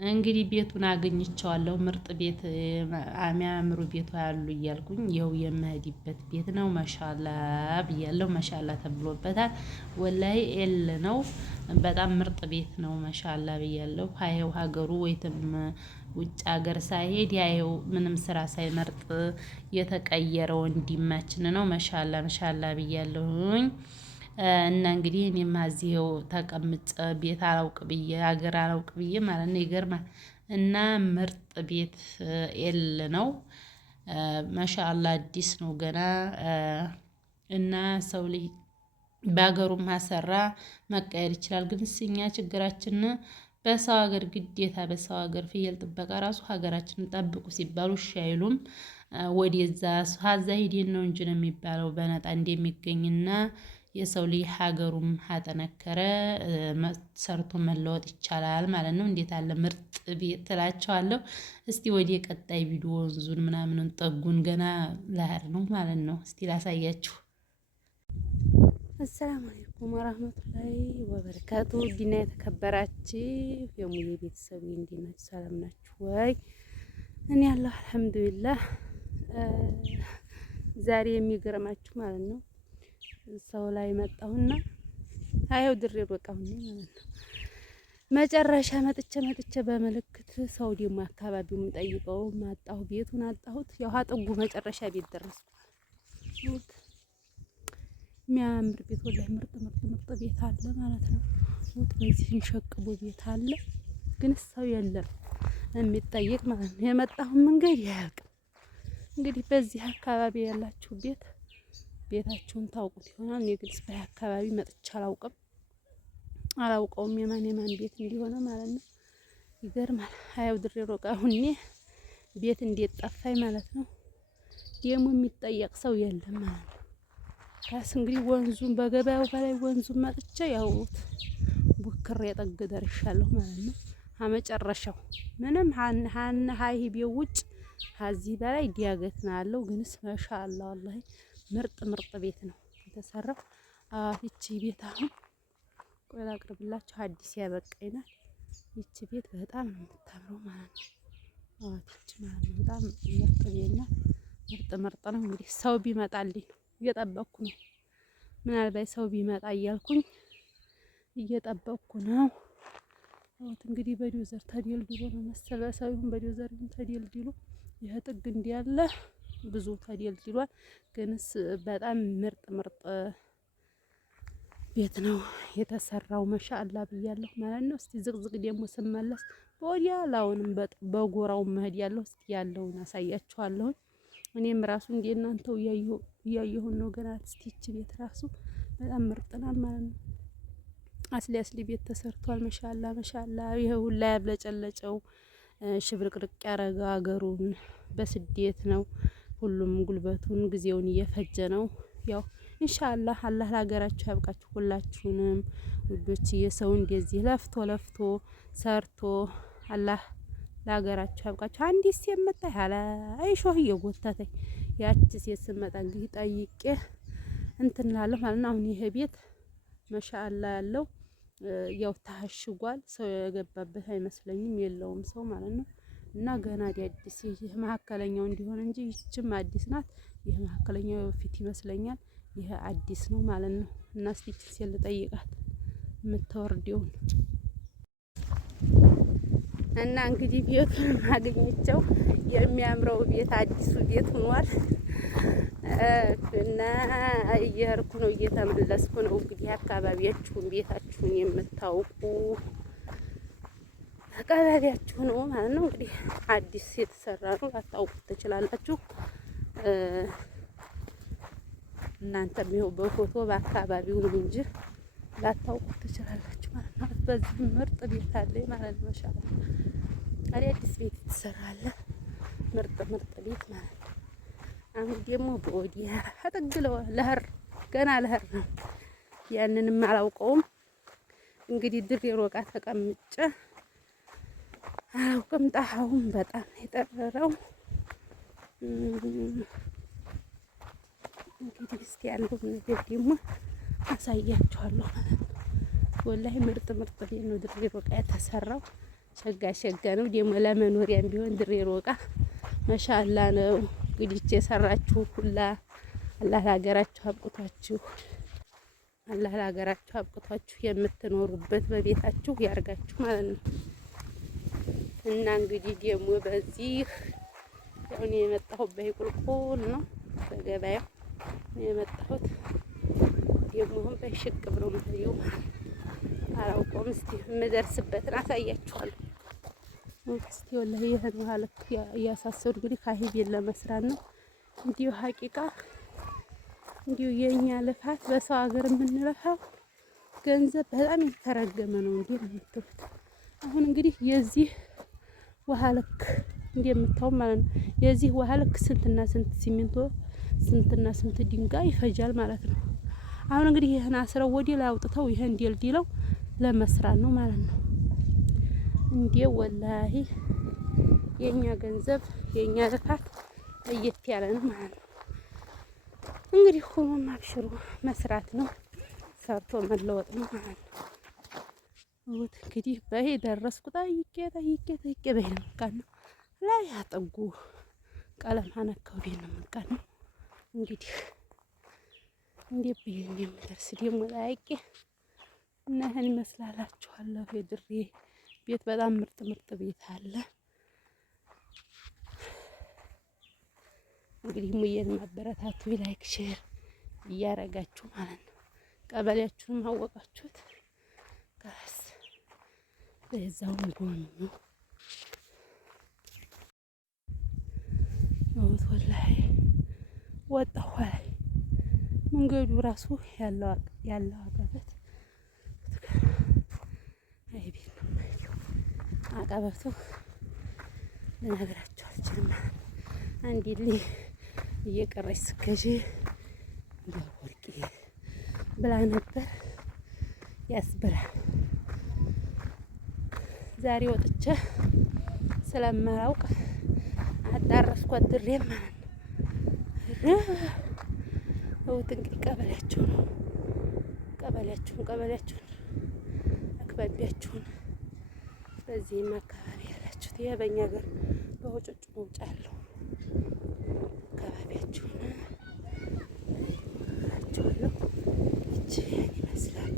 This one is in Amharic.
እንግዲህ ቤቱን አገኝቼዋለሁ ምርጥ ቤት የሚያምሩ ቤቱ ያሉ እያልኩኝ ይኸው የምሄድበት ቤት ነው። ማሻአላ ብያለሁ ማሻአላ ተብሎበታል። ወላሂ ኤል ነው። በጣም ምርጥ ቤት ነው። ማሻአላ ብያለሁ። ሀየው ሀገሩ ወይትም ውጭ ሀገር ሳይሄድ ያየው ምንም ስራ ሳይመርጥ የተቀየረው ወንድማችን ነው። ማሻአላ ማሻአላ ብያለሁኝ። እና እንግዲህ እኔም እዚህው ተቀምጬ ቤት አላውቅ ብዬ ሀገር አላውቅ ብዬ ማለት ነው። ይገርማል። እና ምርጥ ቤት ኤል ነው። ማሻአላ አዲስ ነው ገና። እና ሰው ልጅ በሀገሩም አሰራ መቀየር ይችላል። ግን እኛ ችግራችን በሰው ሀገር ግዴታ በሰው ሀገር ፍየል ጥበቃ ራሱ ሀገራችንን ጠብቁ ሲባሉ እሺ አይሉም። ወደዛ ሀዛ ሂደን ነው እንጂ ነው የሚባለው በነጣ እንደሚገኝና የሰው ልጅ ሀገሩም አጠነከረ ሰርቶ መለወጥ ይቻላል ማለት ነው። እንዴት አለ ምርጥ ቤት እላቸዋለሁ። እስቲ ወደ ቀጣይ ቪዲዮ ወንዙን ምናምኑን ጠጉን ገና ላህር ነው ማለት ነው። እስቲ ላሳያችሁ። አሰላሙ አለይኩም ወራህመቱላሂ ወበረካቱ። ዲና የተከበራችሁ የሙዬ ቤተሰብ እንዴት ናችሁ? ሰላም ናችሁ ወይ? እኔ አለሁ አልሐምዱሊላህ። ዛሬ የሚገርማችሁ ማለት ነው ሰው ላይ መጣሁና አየው ድሬ በቃሁኝ ማለት ነው። መጨረሻ መጥቼ በምልክት ሰው ደግሞ አካባቢውም ጠይቀው ማጣሁ ቤቱን አጣሁት። ያው ጥጉ መጨረሻ ቤት ደረስኩ። የሚያምር ቤት ወላሂ ምርጥ ቤት አለ ማለት ነው። በዚህ ሸቅቦ ቤት አለ ግን ሰው የለም የሚጠይቅ ማለት ነው። የመጣሁን መንገድ ያያውቅ እንግዲህ በዚህ አካባቢ ያላችሁ ቤታችሁን ታውቁት ይሆናል። እኔ ግን በዚህ አካባቢ መጥቼ አላውቀውም የማን ቤት እንዲሆነ ማለት ነው። ይገርማል። ሀያው ድሬ ሮቃ ሁኔ ቤት እንዴት ጠፋኝ ማለት ነው። ደሞ የሚጠየቅ ሰው የለም ማለት ነው። ካስ እንግዲህ ወንዙን በገበያው በላይ ወንዙን መጥቼ ያው ቡክሬ ጠግ ደርሻለሁ ማለት ነው። አመጨረሻው ምንም ሀይ ቤው ውጭ ከዚህ በላይ ዲያገት ነው ያለው። ግንስ ማሻአላ ወላሂ ምርጥ ቤት ነው የተሰራው። ይቺ ቤት አሁን ቆይ ላቅርብላችሁ። አዲስ ያበቃኝ ናት ይቺ ቤት በጣም ነው የምታምረው ማለት ነው። ይቺ ማለት ነው በጣም ምርጥ ቤት ናት። ምርጥ ነው። እንግዲህ ሰው ቢመጣልኝ ነው እየጠበቅኩ ነው። ምናልባት ሰው ቢመጣ እያልኩኝ እየጠበቅኩ ነው። እንግዲህ በዶዘር ተደልድሎ ነው መሰለ ሰው ይሁን በዶዘር ተደልድሎ ይሄ ጥግ እንዲያለ ብዙ ተደልድሏል። ግንስ በጣም ምርጥ ቤት ነው የተሰራው። ማሻአላ ብያለሁ ማለት ነው። እስቲ ዝቅዝቅ ደግሞ ስመለስ በወዲያ ላውንም በጎራው መሄድ ያለው እስቲ ያለውን አሳያችኋለሁ። እኔም ራሱ እንደ እናንተው እያየሁን ነው። ገና እስቲች ቤት ራሱ በጣም ምርጥ ናት ማለት ነው። አስሊ ቤት ተሰርቷል። ማሻአላ ይሄ ሁላ ያብለጨለጨው ሽብርቅርቅ ያረገ ሀገሩን በስደት ነው። ሁሉም ጉልበቱን ጊዜውን እየፈጀ ነው። ያው ኢንሻአላህ አላህ ለሀገራችሁ ያብቃችሁ ሁላችሁንም ውዶች። የሰው እንደዚህ ለፍቶ ሰርቶ አላህ ለሀገራችሁ ያብቃችሁ። አንዲት ሴት መጣ ያለ አይሾህ እየጎተተኝ ያቺ ሴት ስትመጣ እንግዲህ ጠይቄ እንትን እላለሁ ማለት ነው። አሁን ይሄ ቤት ማሻአላ ያለው ያው ታሽጓል። ሰው የገባበት አይመስለኝም የለውም ሰው ማለት ነው። እና ገና አዲስ ይሄ መካከለኛው እንዲሆን እንጂ ይችም አዲስ ናት። ይሄ መካከለኛው ፊት ይመስለኛል። ይሄ አዲስ ነው ማለት ነው። እና እስቲ ሲል ጠይቃት የምትወርደውን እና እንግዲህ ቤቱን አገኘቸው። የሚያምረው ቤት አዲሱ ቤት ሆኗል። እና እየሄድኩ ነው እየተመለስኩ ነው። እንግዲህ አካባቢያችሁን ቤታችሁን የምታውቁ አካባቢያችሁ ነው ማለት ነው። እንግዲህ አዲስ የተሰራ ነው ላታውቁት ትችላላችሁ። እናንተም ይኸው በፎቶ በአካባቢው ነው እንጂ ላታውቁት ትችላላችሁ ማለት ነው። በዚህ ምርጥ ቤት አለ ማለት ነው። ማሻአላ አዲስ ቤት የተሰራለ ምርጥ ቤት ማለት ነው። አሁን ደግሞ በወዲያ አጠግለው ለህር ገና ለህር ነው። ያንንም አላውቀውም እንግዲህ ድሬ ሮቃ ተቀምጬ አላውቅም። ጣሃውን በጣም የጠረረው እንግዲህ እስቲ ያለው ነገር ደግሞ አሳያችኋለሁ ማለት ነው። ወላሂ ምርጥ ቤት ነው ድሬ ሮቃ የተሰራው። ሸጋ ሸጋ ነው ደግሞ ለመኖሪያም ቢሆን ድሬ ሮቃ ማሻአላ ነው። እንግዲህ የሰራችሁ ሁላ አላህ ለሀገራችሁ አብቅቷችሁ አላህ ለሀገራችሁ አብቅቷችሁ የምትኖሩበት በቤታችሁ ያርጋችሁ ማለት ነው። እና እንግዲህ ደግሞ በዚህ ያው እኔ የመጣሁት በቁልቁል ነው በገበያው የመጣሁት ደግሞ አሁን በሽቅ ብሎ ነው አላውቀውም። እስቲ የምደርስበትን አሳያችኋለሁ። እስቲ ወላሂ ይሄን ማለት እያሳሰሩ እንግዲህ ካሂቤን ለመስራት ነው። እንዲሁ ሀቂቃ እንዲሁ የኛ ልፋት በሰው ሀገር የምንለፋው ገንዘብ በጣም የተረገመ ነው። እንዴ ነው የምትሉት? አሁን እንግዲህ የዚህ ውሃ ልክ እንደምታው ማለት ነው። የዚህ ውሃ ልክ ስንትና ስንት ሲሚንቶ ስንትና ስንት ድንጋይ ይፈጃል ማለት ነው። አሁን እንግዲህ ይሄን አስረው ወዲህ ላይ አውጥተው ይሄን ዲልዲለው ለመስራት ነው ማለት ነው። እንዴ ወላሂ የኛ ገንዘብ የኛ ልፋት ለየት ያለ ነው ማለት ነው። እንግዲህ ሁሉም አብሽሩ መስራት ነው፣ ሰርቶ መለወጥ ነው ማለት ነው። እንግዲህ በይ ደረስኩ። ጠይቄ በይ ነው የምትቀነው ላይ አጠጉ ቀለም አነካው ቤት ነው የምትቀነው። እንግዲህ እንዴት ብዬ የምደርስ ደግሞ ጠይቄ እና ይሄን ይመስላላችኋለሁ። የድሬ ቤት በጣም ምርጥ ምርጥ ቤት አለ። እንግዲህ ሙዬን ማበረታቱ ላይክ ሼር እያረጋችሁ ማለት ነው። ቀበሌያችሁን ማወቃችሁት ጋስ በዛውም ጎኑ ነው ወላሂ ወጣሁ ላይ መንገዱ ራሱ ያለው አቀበት አይቤት ነው የማየው። አቀበቱ ልነግራችሁ አልችልም። አንዲት ልጅ እየቀረች ስከሽ ወርቄ ብላ ነበር ያስብላል። ዛሬ ወጥቼ ስለማላውቅ አዳረስኳት ድሬን ማለት ነው። እውት እንግዲህ ቀበሌያችሁ ነው። ቀበሌያችሁን አክባቢያችሁን በዚህም አካባቢ ያላችሁት ይሄ በእኛ ሀገር በውጭጭ መውጫ ያለው አካባቢያችሁን አችኋለሁ። ይህን ይመስላል።